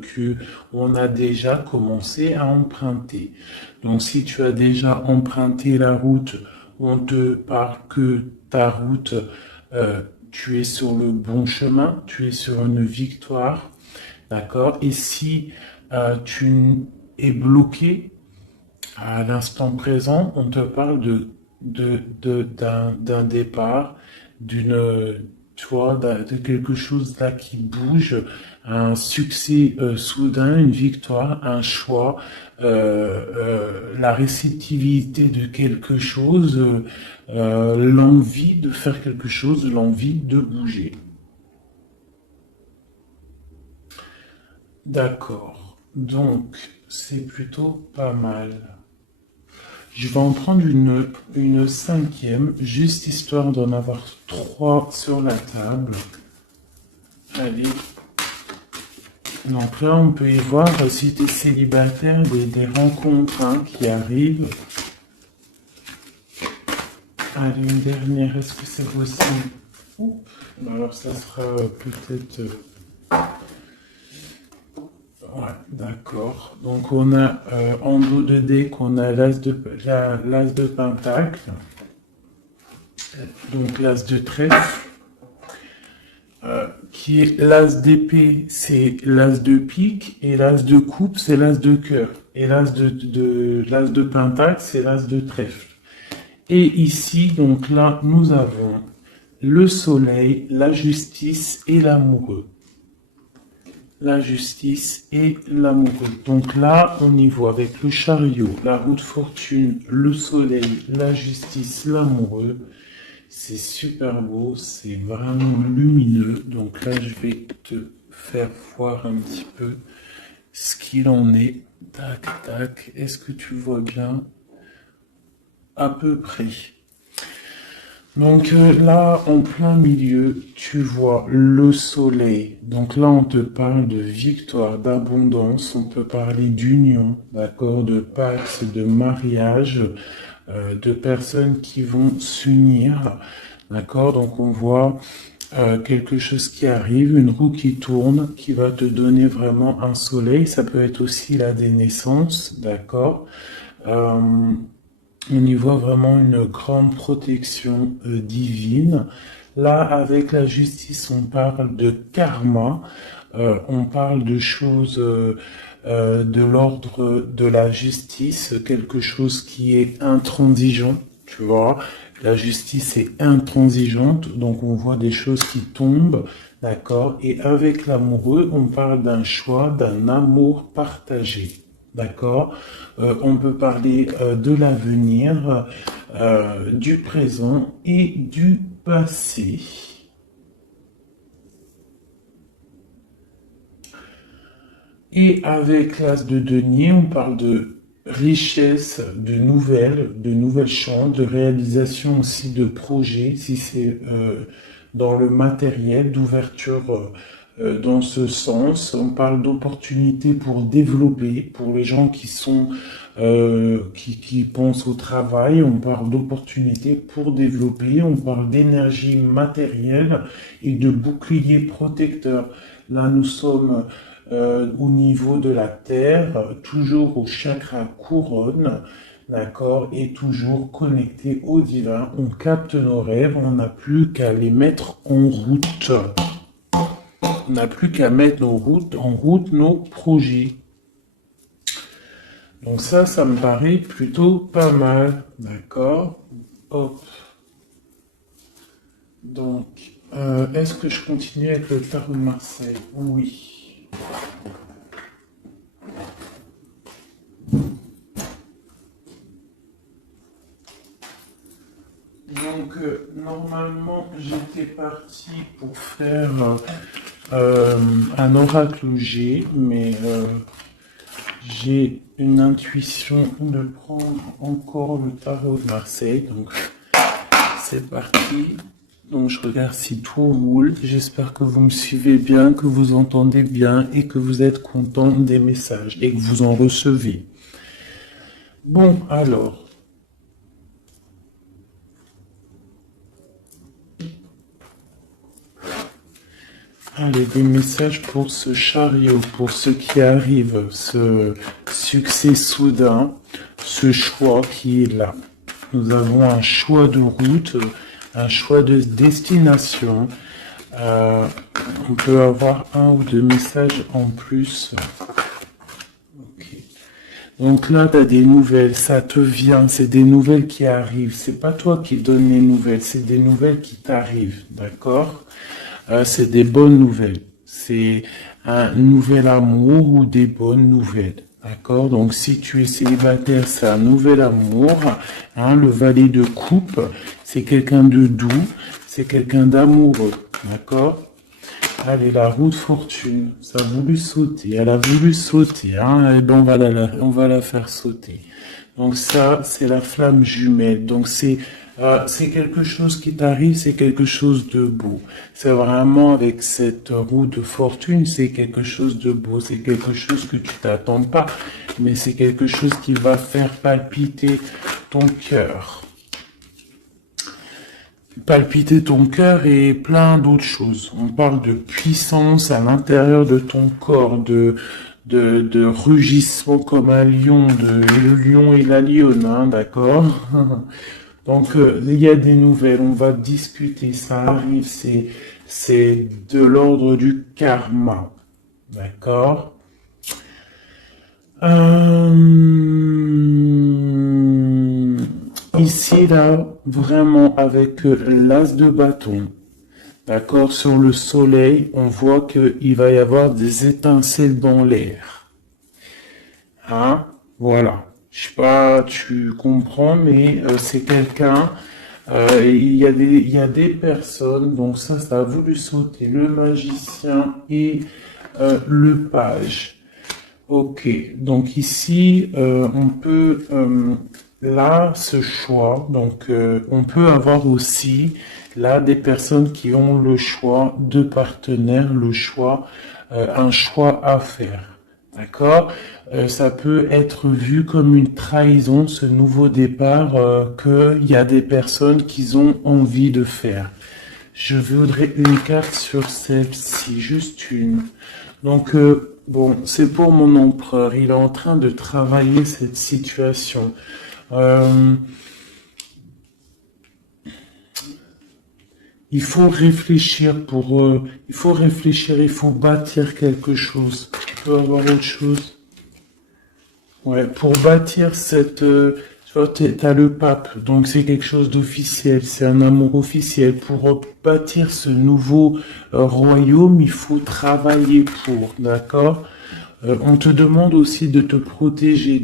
qu'on a déjà commencé à emprunter. Donc si tu as déjà emprunté la route, on te parle que ta route, tu es sur le bon chemin, tu es sur une victoire, d'accord? Et si tu es bloqué à l'instant présent, on te parle d'un départ, d'une, tu vois, de quelque chose là qui bouge, un succès soudain, une victoire, un choix, la réceptivité de quelque chose, l'envie de faire quelque chose, l'envie de bouger. D'accord. Donc, c'est plutôt pas mal. Je vais en prendre une cinquième, juste histoire d'en avoir trois sur la table. Allez. Donc là, on peut y voir, si tu es célibataire, des rencontres qui arrivent. Allez, une dernière, est-ce que c'est possible? Oups. Alors ça sera peut-être... Ouais, d'accord. Donc on a en dos de dé qu'on a l'as de pentacle, donc l'as de trèfle, qui est l'as d'épée, c'est l'as de pique, et l'as de coupe, c'est l'as de cœur. Et l'as de pentacle, c'est l'as de trèfle. Et ici, donc là, nous avons le soleil, la justice et l'amoureux. La justice et l'amoureux. Donc là, on y voit avec le chariot, la roue de fortune, le soleil, la justice, l'amoureux. C'est super beau, c'est vraiment lumineux. Donc là, je vais te faire voir un petit peu ce qu'il en est. Tac, tac. Est-ce que tu vois bien? À peu près. Donc là, en plein milieu, tu vois le soleil. Donc là, on te parle de victoire, d'abondance, on peut parler d'union, d'accord, de pax, de mariage, de personnes qui vont s'unir, d'accord. Donc on voit quelque chose qui arrive, une roue qui tourne, qui va te donner vraiment un soleil. Ça peut être aussi là des naissances, d'accord. On y voit vraiment une grande protection divine. Là, avec la justice, on parle de karma, on parle de choses de l'ordre de la justice, quelque chose qui est intransigeant, tu vois. La justice est intransigeante, donc on voit des choses qui tombent, d'accord. Et avec l'amoureux, on parle d'un choix, d'un amour partagé. D'accord. On peut parler de l'avenir, du présent et du passé. Et avec l'as de denier, on parle de richesse, de nouvelles chances, de réalisation aussi de projets, si c'est dans le matériel, d'ouverture dans ce sens. On parle d'opportunités pour développer, pour les gens qui sont qui pensent au travail, on parle d'opportunités pour développer, on parle d'énergie matérielle et de bouclier protecteur. Là, nous sommes au niveau de la terre, toujours au chakra couronne, d'accord, et toujours connecté au divin. On capte nos rêves, on n'a plus qu'à les mettre en route. On n'a plus qu'à mettre en route nos projets. Donc ça me paraît plutôt pas mal, d'accord. Hop. Donc, est-ce que je continue avec le tarot de Marseille? Oui. Donc, normalement, j'étais parti pour faire un oracle G, mais j'ai une intuition de prendre encore le tarot de Marseille. Donc, c'est parti. Donc, je regarde si tout roule. J'espère que vous me suivez bien, que vous entendez bien et que vous êtes content des messages et que vous en recevez. Bon, alors. Allez, des messages pour ce chariot, pour ce qui arrive, ce succès soudain, ce choix qui est là. Nous avons un choix de route, un choix de destination. Euh, on peut avoir un ou deux messages en plus. Ok. Donc là, tu as des nouvelles, ça te vient, c'est des nouvelles qui arrivent. C'est pas toi qui donnes les nouvelles, c'est des nouvelles qui t'arrivent, d'accord? C'est des bonnes nouvelles. C'est un nouvel amour ou des bonnes nouvelles. D'accord? Donc, si tu es célibataire, c'est un nouvel amour. Hein, le valet de coupe, c'est quelqu'un de doux, c'est quelqu'un d'amoureux. D'accord? Allez, la roue de fortune, ça a voulu sauter, elle a voulu sauter. Hein, et ben on va la faire sauter. Donc ça, c'est la flamme jumelle. Donc c'est quelque chose qui t'arrive, c'est quelque chose de beau. C'est vraiment avec cette roue de fortune, c'est quelque chose de beau. C'est quelque chose que tu t'attends pas, mais c'est quelque chose qui va faire palpiter ton cœur. Palpiter ton cœur et plein d'autres choses. On parle de puissance à l'intérieur de ton corps, de rugissement comme un lion, le lion et la lionne, hein, d'accord? Donc, il y a des nouvelles, on va discuter, ça arrive, c'est de l'ordre du karma, d'accord? Ici, là, vraiment, avec l'as de bâton, d'accord, sur le soleil, on voit qu'il va y avoir des étincelles dans l'air. Hein? Voilà. Je sais pas, tu comprends, mais c'est quelqu'un. Il y a des personnes, donc ça a voulu sauter, le magicien et le page. Ok, donc ici, on peut, là, ce choix, donc on peut avoir aussi, là, des personnes qui ont le choix de partenaires, le choix, un choix à faire. D'accord? Ça peut être vu comme une trahison, ce nouveau départ, qu'il y a des personnes qui ont envie de faire. Je voudrais une carte sur celle-ci, juste une. Donc, bon, c'est pour mon empereur. Il est en train de travailler cette situation. Il faut réfléchir il faut réfléchir, il faut bâtir quelque chose. Tu peux avoir autre chose. Ouais, pour bâtir tu vois, t'as le pape, donc c'est quelque chose d'officiel, c'est un amour officiel. Pour bâtir ce nouveau royaume, il faut travailler pour, d'accord? On te demande aussi de te protéger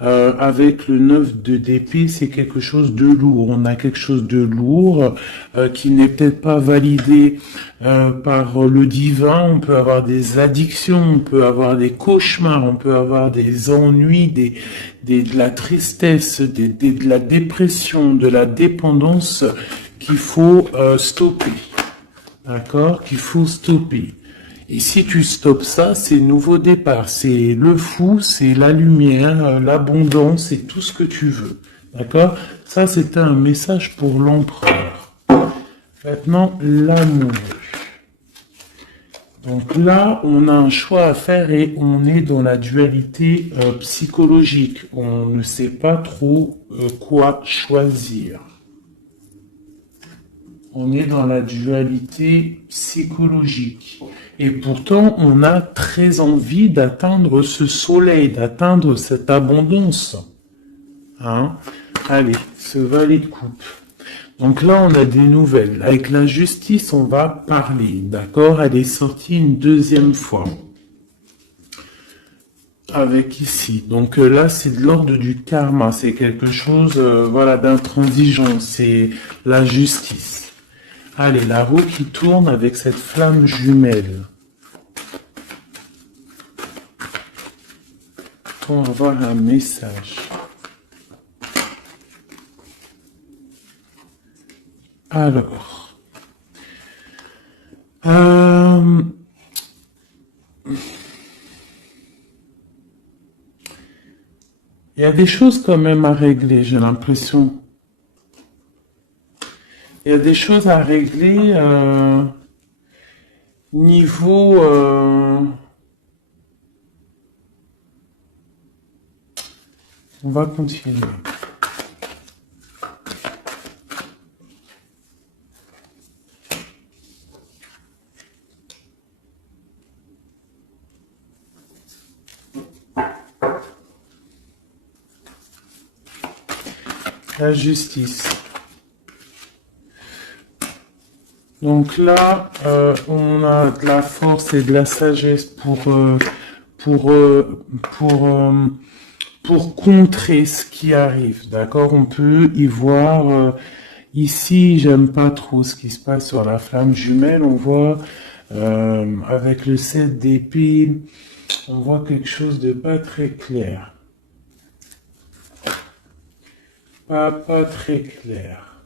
avec le 9 de d'épée, c'est quelque chose de lourd. On a quelque chose de lourd qui n'est peut-être pas validé par le divin. On peut avoir des addictions, on peut avoir des cauchemars, on peut avoir des ennuis, de la tristesse, de la dépression, de la dépendance qu'il faut stopper. D'accord? Qu'il faut stopper. Et si tu stoppes ça, c'est nouveau départ. C'est le fou, c'est la lumière, l'abondance, c'est tout ce que tu veux. D'accord? Ça, c'était un message pour l'empereur. Maintenant, l'amour. Donc là, on a un choix à faire et on est dans la dualité psychologique. On ne sait pas trop quoi choisir. On est dans la dualité psychologique. Et pourtant, on a très envie d'atteindre ce soleil, d'atteindre cette abondance. Hein? Allez, ce valet de coupe. Donc là, on a des nouvelles. Avec la justice, on va parler. D'accord? Elle est sortie une deuxième fois. Avec ici. Donc là, c'est de l'ordre du karma. C'est quelque chose, voilà, d'intransigeant. C'est la justice. Allez, la roue qui tourne avec cette flamme jumelle. On va avoir un message. Alors. Il y a des choses quand même à régler, j'ai l'impression. Il y a des choses à régler. Niveau... on va continuer. La justice. Donc là, on a de la force et de la sagesse pour, pour contrer ce qui arrive. D'accord? On peut y voir, ici, j'aime pas trop ce qui se passe sur la flamme jumelle. On voit, avec le 7 d'épée, on voit quelque chose de pas très clair. Pas très clair.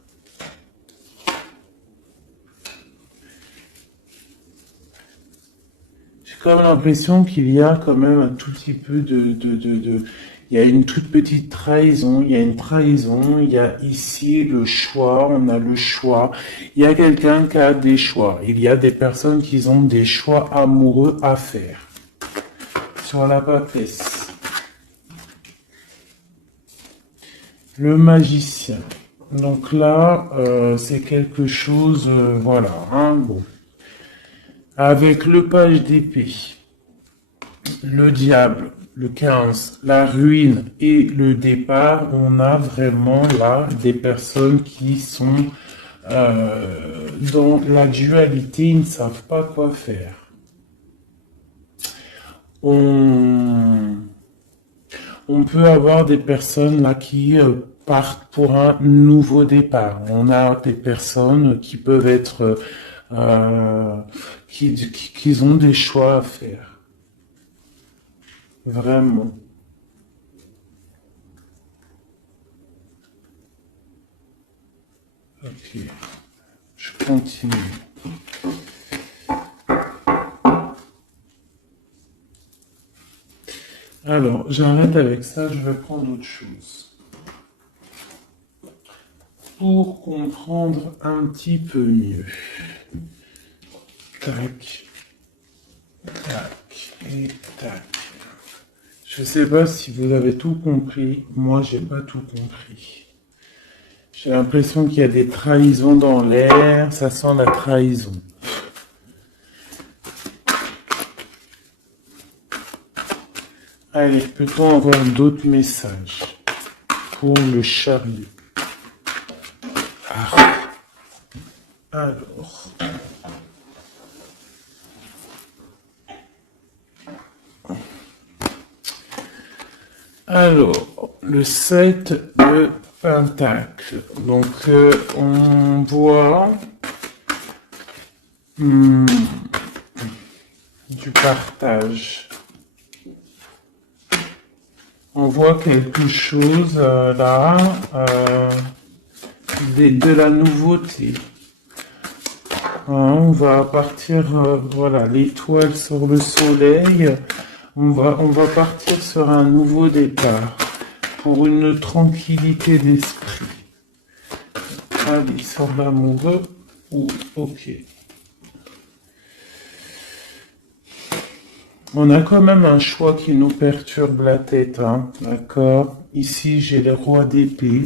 J'ai comme l'impression qu'il y a quand même un tout petit peu il y a une toute petite trahison, il y a une trahison, il y a ici le choix, on a le choix. Il y a quelqu'un qui a des choix. Il y a des personnes qui ont des choix amoureux à faire. Sur la papesse. Le magicien. Donc là, c'est quelque chose, voilà, hein, bon. Avec le page d'épée, le diable, le 15, la ruine et le départ, on a vraiment là des personnes qui sont dans la dualité, ils ne savent pas quoi faire. On peut avoir des personnes là qui partent pour un nouveau départ. On a des personnes qui peuvent être qui ont des choix à faire. Vraiment. Ok. Je continue. Alors, j'arrête avec ça, je vais prendre autre chose. Pour comprendre un petit peu mieux. Tac. Tac. Et tac. Je sais pas si vous avez tout compris. Moi, j'ai pas tout compris. J'ai l'impression qu'il y a des trahisons dans l'air. Ça sent la trahison. Allez, peut-on avoir d'autres messages pour le chariot? Ah. Alors, le 7 de Pentacle. Donc, on voit du partage. On voit quelque chose là, de la nouveauté. On va partir, voilà, l'étoile sur le soleil. On va partir sur un nouveau départ pour une tranquillité d'esprit. Allez, sur l'amoureux ou ok. On a quand même un choix qui nous perturbe la tête, hein, d'accord? Ici, j'ai le roi d'épée.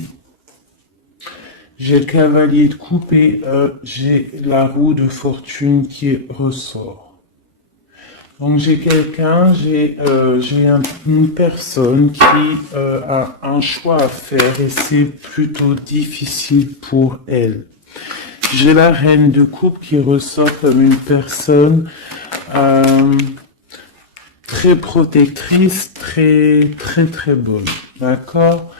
J'ai le cavalier de coupe et j'ai la roue de fortune qui ressort. Donc j'ai quelqu'un, j'ai une personne qui a un choix à faire et c'est plutôt difficile pour elle. J'ai la reine de coupe qui ressort comme une personne très protectrice, très bonne, d'accord?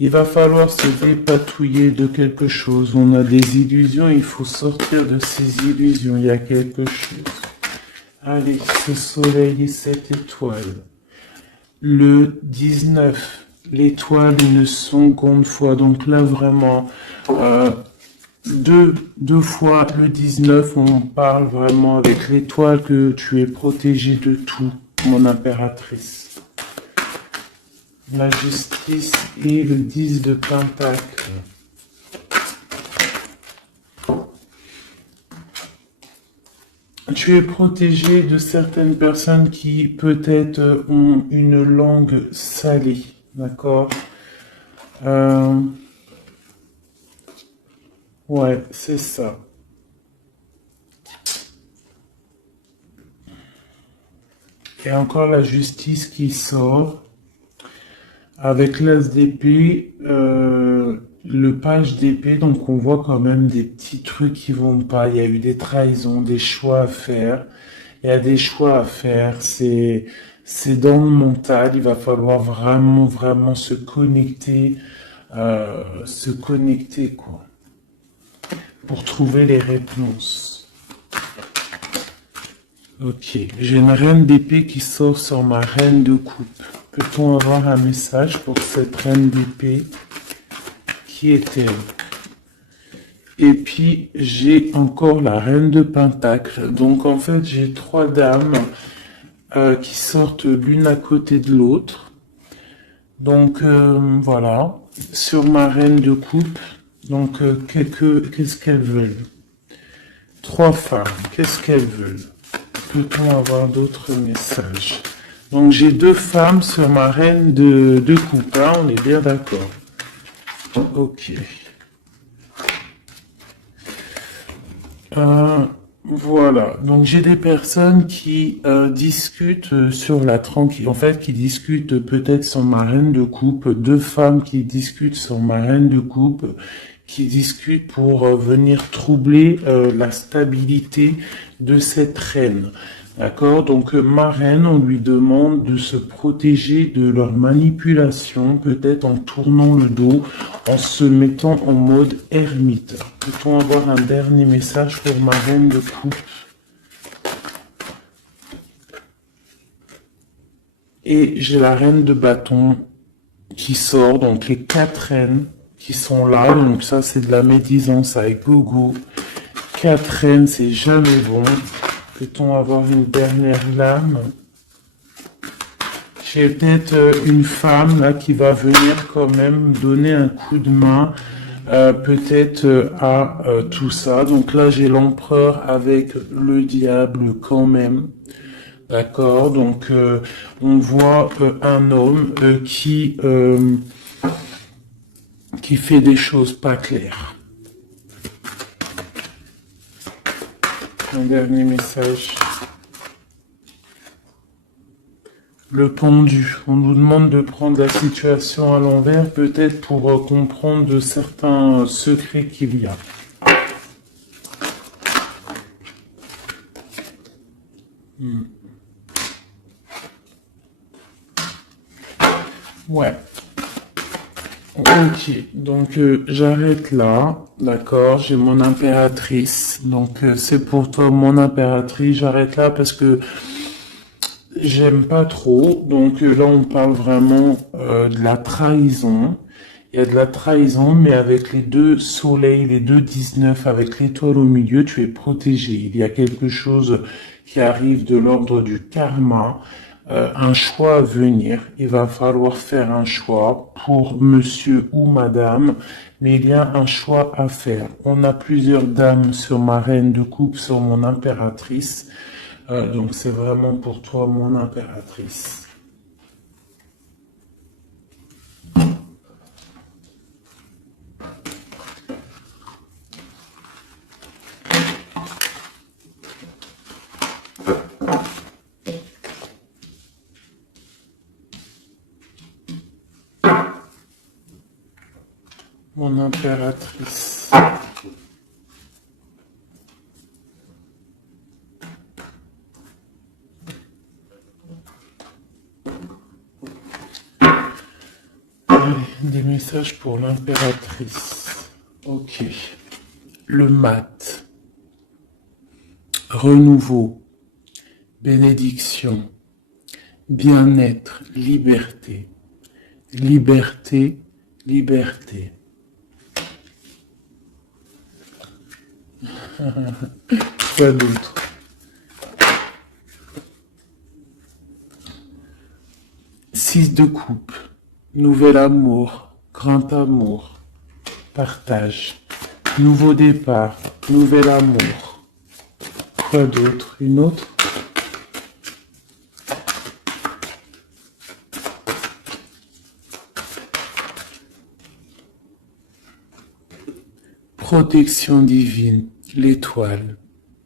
Il va falloir se dépatouiller de quelque chose. On a des illusions, il faut sortir de ces illusions. Il y a quelque chose. Allez, ce soleil et cette étoile. Le 19, l'étoile une seconde fois. Donc là, vraiment, deux fois le 19, on parle vraiment avec l'étoile que tu es protégé de tout, mon impératrice. La justice et le 10 de Pentacle. Tu es protégé de certaines personnes qui peut-être ont une langue salée, d'accord? Euh, ouais, c'est ça. Et encore la justice qui sort avec l'as d'épée, le page d'épée, donc on voit quand même des petits trucs qui vont pas. Il y a eu des trahisons, des choix à faire. Il y a des choix à faire. C'est dans le mental. Il va falloir vraiment, vraiment se connecter quoi, pour trouver les réponses. Ok, j'ai une reine d'épée qui sort sur ma reine de coupe. Peut-on avoir un message pour cette reine d'épée? Qui est-elle? Et puis, j'ai encore la reine de pentacle. Donc, en fait, j'ai trois dames qui sortent l'une à côté de l'autre. Donc, voilà. Sur ma reine de coupe, donc, qu'est-ce qu'elles veulent? Trois femmes, qu'est-ce qu'elles veulent? Peut-on avoir d'autres messages? Donc, j'ai deux femmes sur ma reine de coupe, hein, on est bien d'accord. Ok. Voilà, donc j'ai des personnes qui discutent sur la tranquille, en fait, qui discutent peut-être sur ma reine de coupe, deux femmes qui discutent sur ma reine de coupe, qui discutent pour venir troubler la stabilité de cette reine. D'accord? Donc, ma reine, on lui demande de se protéger de leur manipulation, peut-être en tournant le dos, en se mettant en mode ermite. Peut-on avoir un dernier message pour ma reine de coupe? Et j'ai la reine de bâton qui sort, donc les quatre reines qui sont là. Donc ça, c'est de la médisance avec gogo. Quatre reines, c'est jamais bon. Peut-on avoir une dernière lame? J'ai peut-être une femme là qui va venir quand même donner un coup de main peut-être à tout ça. Donc là, j'ai l'empereur avec le diable quand même. D'accord, donc on voit un homme qui fait des choses pas claires. Un dernier message. Le pendu. On nous demande de prendre la situation à l'envers, peut-être pour comprendre de certains secrets qu'il y a. Ouais. Ok, donc j'arrête là, d'accord, j'ai mon impératrice, donc c'est pour toi mon impératrice, j'arrête là parce que j'aime pas trop, donc là on parle vraiment de la trahison, il y a de la trahison, mais avec les deux soleils, les deux 19, avec l'étoile au milieu, tu es protégé, il y a quelque chose qui arrive de l'ordre du karma, un choix à venir. Il va falloir faire un choix pour monsieur ou madame, mais il y a un choix à faire. On a plusieurs dames sur ma reine de coupe, sur mon impératrice. Donc c'est vraiment pour toi, mon impératrice. Mon impératrice. Allez, des messages pour l'impératrice. Ok. Le mat. Renouveau. Bénédiction. Bien-être. Liberté. Liberté. Liberté. Quoi d'autre? Six de coupe. Nouvel amour. Grand amour. Partage. Nouveau départ. Nouvel amour. quoi d'autre? Une autre? Protection divine, l'étoile,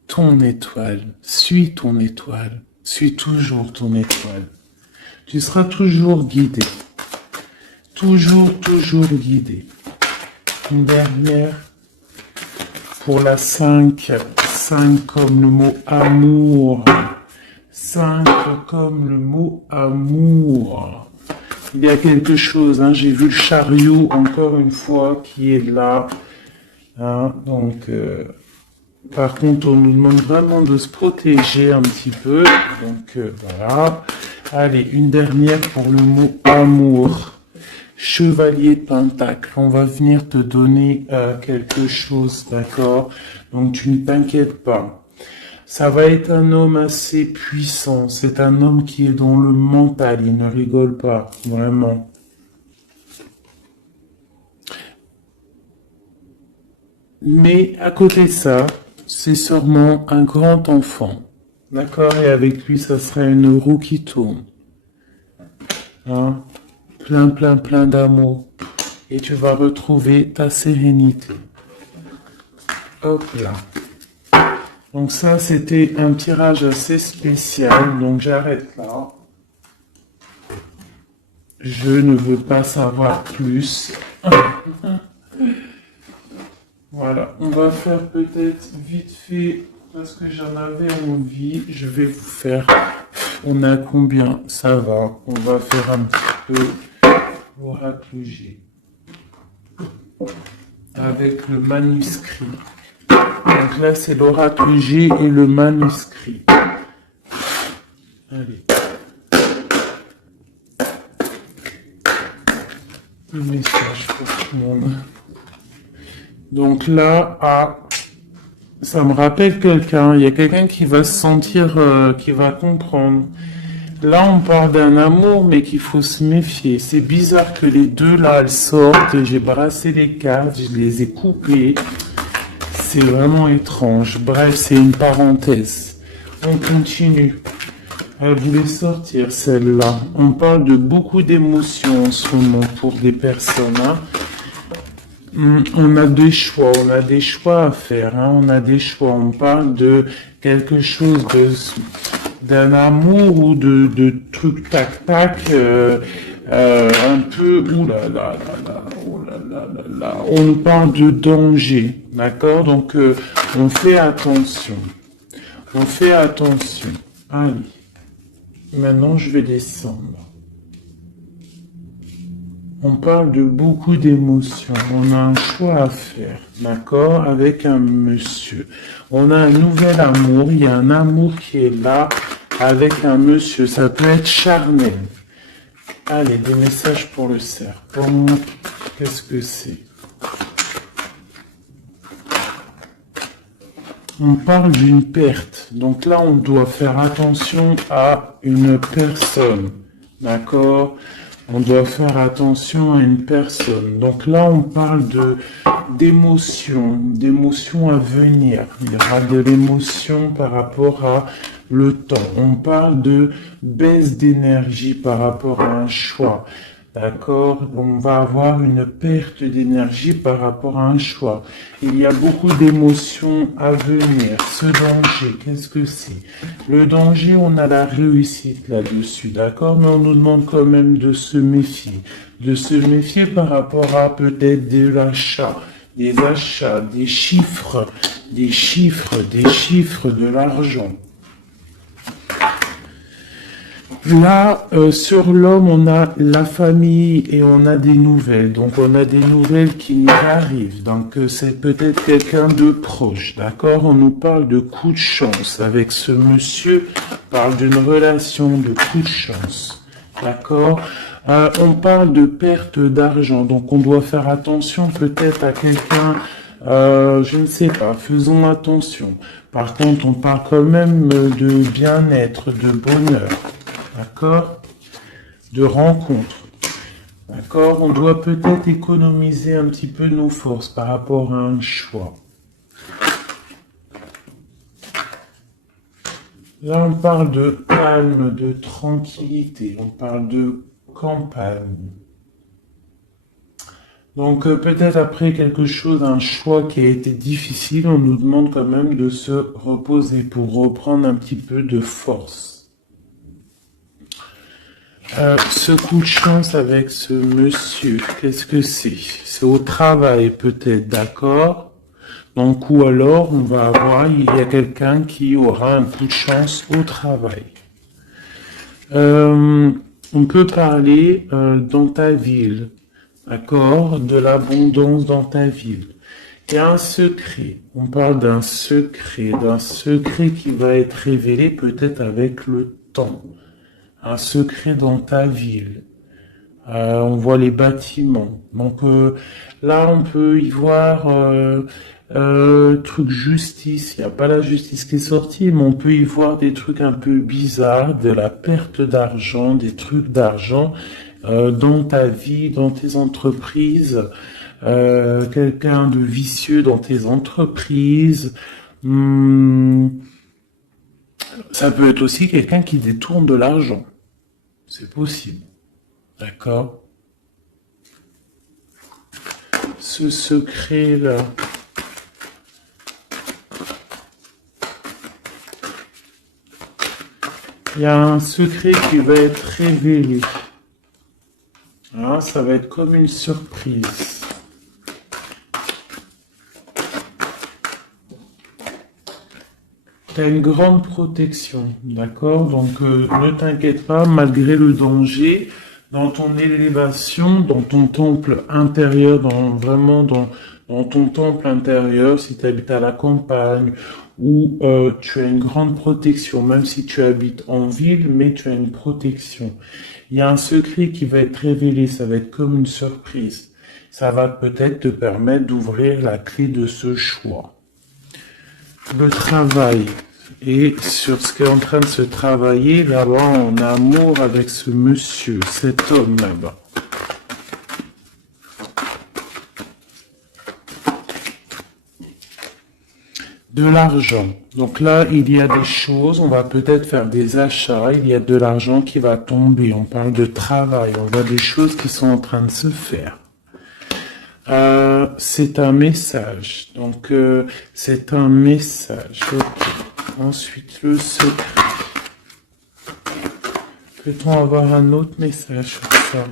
ton étoile, suis ton étoile, suis toujours ton étoile. Tu seras toujours guidé, toujours guidé. Une dernière pour la 5, 5 comme le mot amour, 5 comme le mot amour. Il y a quelque chose, hein, j'ai vu le chariot encore une fois qui est là. Hein, donc, par contre, on nous demande vraiment de se protéger un petit peu. Donc, voilà. Allez, une dernière pour le mot amour. Chevalier de Pentacle. On va venir te donner quelque chose, d'accord? Donc, tu ne t'inquiètes pas. Ça va être un homme assez puissant. C'est un homme qui est dans le mental. Il ne rigole pas, vraiment. Mais à côté de ça, c'est sûrement un grand enfant. D'accord? Et avec lui, ça serait une roue qui tourne. Hein? Plein d'amour. Et tu vas retrouver ta sérénité. Hop là. Donc ça, c'était un tirage assez spécial. Donc j'arrête là. Je ne veux pas savoir plus. Voilà, on va faire peut-être vite fait, parce que j'en avais envie, je vais vous faire, on a combien? Ça va, on va faire un petit peu l'oracle G, avec le manuscrit. Donc là, c'est l'oracle G et le manuscrit. Allez. Le message pour tout le monde. Donc là, ça me rappelle quelqu'un. Il y a quelqu'un qui va se sentir, qui va comprendre. Là, on parle d'un amour, mais qu'il faut se méfier. C'est bizarre que les deux, là, elles sortent. J'ai brassé les cartes, je les ai coupées. C'est vraiment étrange. Bref, c'est une parenthèse. On continue. Elle voulait sortir, celle-là. On parle de beaucoup d'émotions en ce moment pour des personnes, hein. On a des choix à faire, hein, on a des choix. On parle de quelque chose d'un amour ou de truc tac-tac, un peu, on nous parle de danger, d'accord? Donc, on fait attention. On fait attention. Allez. Maintenant, je vais descendre. On parle de beaucoup d'émotions. On a un choix à faire, d'accord, avec un monsieur. On a un nouvel amour. Il y a un amour qui est là avec un monsieur. Ça peut être charnel. Allez, des messages pour le serpent. Qu'est-ce que c'est? On parle d'une perte. Donc là, on doit faire attention à une personne, d'accord? On doit faire attention à une personne. Donc là, on parle d'émotions à venir. Il y aura de l'émotion par rapport à le temps. On parle de baisse d'énergie par rapport à un choix. D'accord? On va avoir une perte d'énergie par rapport à un choix. Il y a beaucoup d'émotions à venir. Ce danger, qu'est-ce que c'est? Le danger, on a la réussite là-dessus, d'accord? Mais on nous demande quand même de se méfier. De se méfier par rapport à peut-être des achats, des chiffres, de l'argent. Là, sur l'homme, on a la famille et on a des nouvelles. Donc, on a des nouvelles qui nous arrivent. Donc, c'est peut-être quelqu'un de proche, d'accord? On nous parle de coup de chance. Avec ce monsieur, on parle d'une relation de coup de chance, d'accord? On parle de perte d'argent. Donc, on doit faire attention peut-être à quelqu'un, je ne sais pas, faisons attention. Par contre, on parle quand même de bien-être, de bonheur. D'accord? De rencontre. D'accord? On doit peut-être économiser un petit peu nos forces par rapport à un choix. Là, on parle de calme, de tranquillité, on parle de campagne. Donc peut-être après quelque chose, un choix qui a été difficile, on nous demande quand même de se reposer pour reprendre un petit peu de force. Ce coup de chance avec ce monsieur, qu'est-ce que c'est? C'est au travail peut-être, d'accord? Donc ou alors on va avoir, il y a quelqu'un qui aura un coup de chance au travail. Euh, on peut parler dans ta ville, d'accord, de l'abondance dans ta ville. Il y a un secret. On parle d'un secret qui va être révélé peut-être avec le temps. Un secret dans ta ville. On voit les bâtiments. Donc là, on peut y voir truc justice. Il n'y a pas la justice qui est sortie, mais on peut y voir des trucs un peu bizarres, de la perte d'argent, des trucs d'argent dans ta vie, dans tes entreprises. Quelqu'un de vicieux dans tes entreprises. Ça peut être aussi quelqu'un qui détourne de l'argent. C'est possible. D'accord? Ce secret-là. Il y a un secret qui va être révélé. Ah, ça va être comme une surprise. Tu as une grande protection, d'accord? Donc ne t'inquiète pas, malgré le danger, dans ton élévation, dans ton temple intérieur, dans ton temple intérieur, si tu habites à la campagne, où tu as une grande protection, même si tu habites en ville, mais tu as une protection. Il y a un secret qui va être révélé, ça va être comme une surprise. Ça va peut-être te permettre d'ouvrir la clé de ce choix. Le travail. Et sur ce qui est en train de se travailler là-bas en amour avec ce monsieur, cet homme là-bas. De l'argent. Donc là, il y a des choses, on va peut-être faire des achats, il y a de l'argent qui va tomber. On parle de travail, on voit des choses qui sont en train de se faire. C'est un message. Donc, c'est un message. Ok. Ensuite, le secret. Peut-on avoir un autre message sur ça?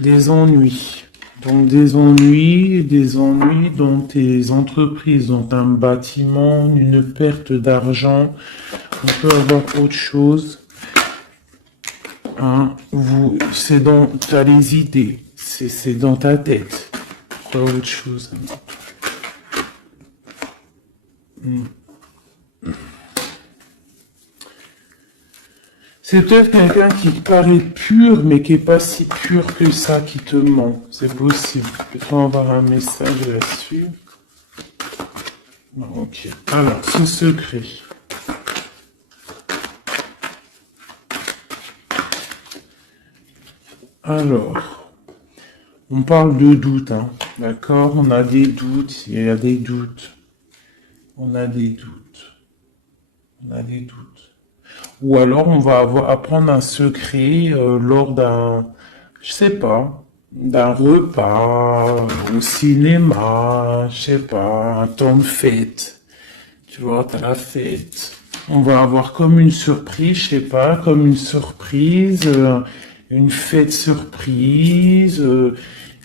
Des ennuis. Donc, des ennuis dans tes entreprises, dans un bâtiment, une perte d'argent. On peut avoir autre chose. Hein, c'est dans, t'as les idées. C'est dans ta tête. Pas autre chose. C'est peut-être quelqu'un qui paraît pur, mais qui est pas si pur que ça, qui te ment. C'est possible. Peut-on avoir un message là-dessus? Non, ok. Alors, ce secret. Alors, on parle de doute, hein. D'accord? On a des doutes, il y a des doutes. On a des doutes. On a des doutes. Ou alors on va apprendre un secret lors d'un, je sais pas, d'un repas, au cinéma, je sais pas, un temps de fête. Tu vois, t'as la fête. On va avoir comme une surprise, je sais pas, comme une surprise, une fête surprise,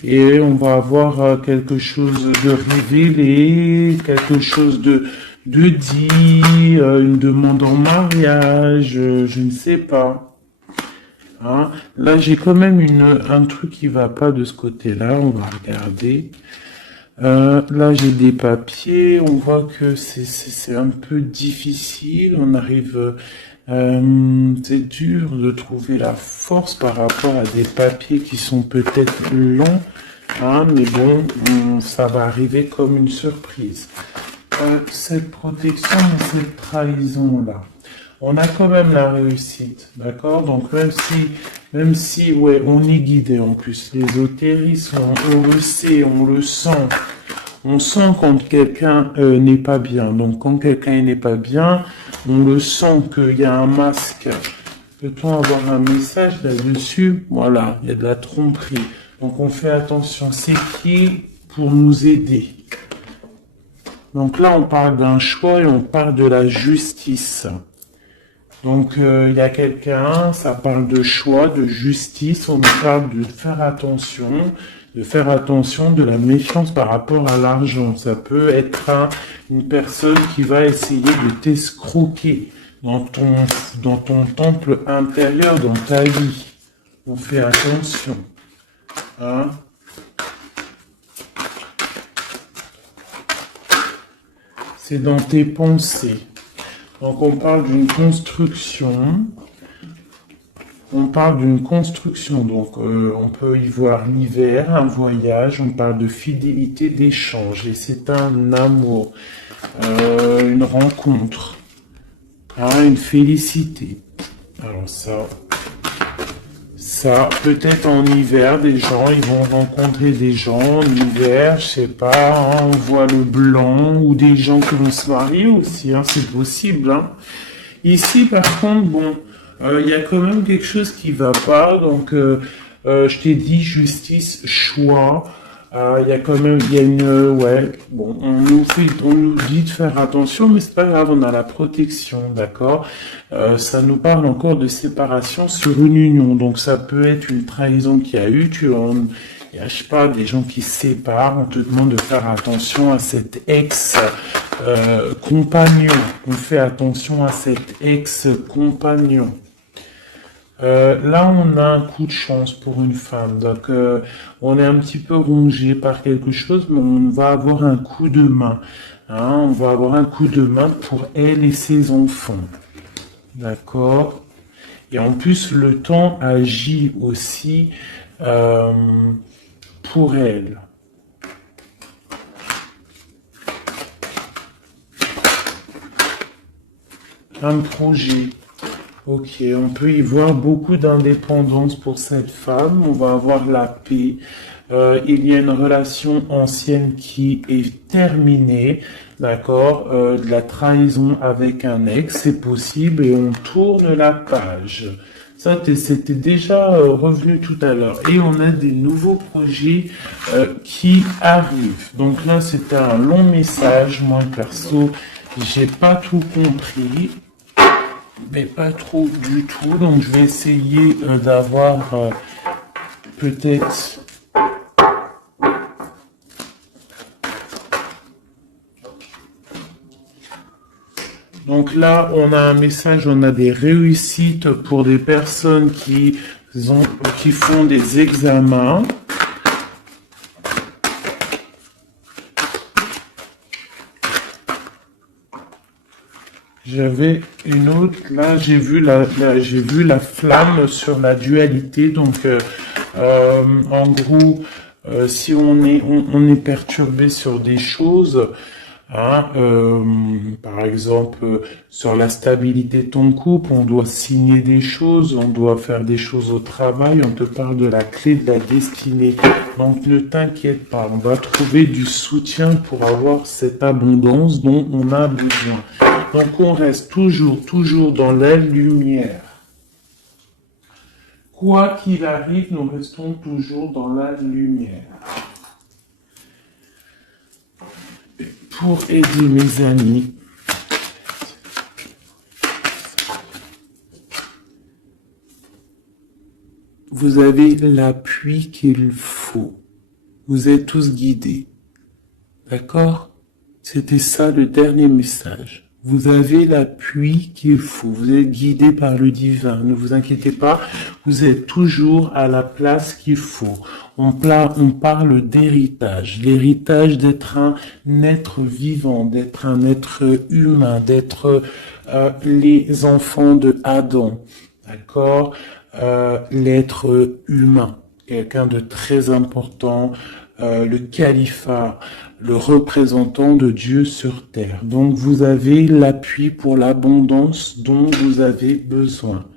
et on va avoir quelque chose de révélé, quelque chose de dit, une demande en mariage, je ne sais pas. Hein? Là, j'ai quand même un truc qui va pas de ce côté-là, on va regarder. Là, j'ai des papiers, on voit que c'est un peu difficile, on arrive, c'est dur de trouver la force par rapport à des papiers qui sont peut-être longs, hein, mais bon, ça va arriver comme une surprise. Cette protection et cette trahison-là, on a quand même la réussite, d'accord? Donc même si, ouais, on est guidé en plus, l'ésotérisme, on le sait, on le sent, On sent quand quelqu'un n'est pas bien. Donc quand quelqu'un n'est pas bien, on le sent qu'il y a un masque. Peut-on avoir un message là-dessus? Voilà, il y a de la tromperie. Donc on fait attention. C'est qui pour nous aider? Donc là, on parle d'un choix et on parle de la justice. Donc il y a quelqu'un, ça parle de choix, de justice, on nous parle de faire attention, de la méfiance par rapport à l'argent. Ça peut être une personne qui va essayer de t'escroquer dans ton temple intérieur, dans ta vie. On fait attention. Hein? C'est dans tes pensées. Donc on parle d'une construction. On parle d'une construction. Donc on peut y voir l'hiver, un voyage. On parle de fidélité, d'échange. Et c'est un amour, une rencontre, hein, une félicité. Alors ça, peut-être en hiver, des gens, ils vont rencontrer des gens en hiver, je sais pas, hein, on voit le blanc, ou des gens qui vont se marier aussi, hein, c'est possible. Hein. Ici, par contre, bon, il y a quand même quelque chose qui va pas, donc je t'ai dit justice, choix. Il y a quand même, il y a une, ouais, bon, on nous dit de faire attention, mais c'est pas grave, on a la protection, d'accord. Ça nous parle encore de séparation sur une union, donc ça peut être une trahison qu'il y a eu, il y a, je sais pas, des gens qui se séparent, on te demande de faire attention à cet ex-compagnon, on fait attention à cet ex-compagnon. Là, on a un coup de chance pour une femme. Donc, on est un petit peu rongé par quelque chose, mais on va avoir un coup de main. Hein, on va avoir un coup de main pour elle et ses enfants. D'accord? Et en plus, le temps agit aussi pour elle. Un projet. Ok, on peut y voir beaucoup d'indépendance pour cette femme. On va avoir la paix. Il y a une relation ancienne qui est terminée, d'accord, de la trahison avec un ex, c'est possible, et on tourne la page. Ça, c'était déjà revenu tout à l'heure. Et on a des nouveaux projets qui arrivent. Donc là, c'était un long message. Moi, perso, j'ai pas tout compris. Mais pas trop du tout, donc je vais essayer d'avoir peut-être donc là on a un message, on a des réussites pour des personnes qui font des examens. J'avais une autre, là j'ai vu la flamme sur la dualité, donc en gros, si on est perturbé sur des choses, hein, par exemple sur la stabilité de ton couple, on doit signer des choses, on doit faire des choses au travail, on te parle de la clé de la destinée, donc ne t'inquiète pas, on va trouver du soutien pour avoir cette abondance dont on a besoin. Donc on reste toujours dans la lumière. Quoi qu'il arrive, nous restons toujours dans la lumière. Pour aider mes amis, vous avez l'appui qu'il faut. Vous êtes tous guidés. D'accord? C'était ça le dernier message. Vous avez l'appui qu'il faut. Vous êtes guidé par le divin. Ne vous inquiétez pas. Vous êtes toujours à la place qu'il faut. On parle d'héritage. L'héritage d'être un être vivant, d'être un être humain, d'être les enfants de Adam. D'accord? L'être humain. Quelqu'un de très important. Le califat, le représentant de Dieu sur terre. Donc vous avez l'appui pour l'abondance dont vous avez besoin.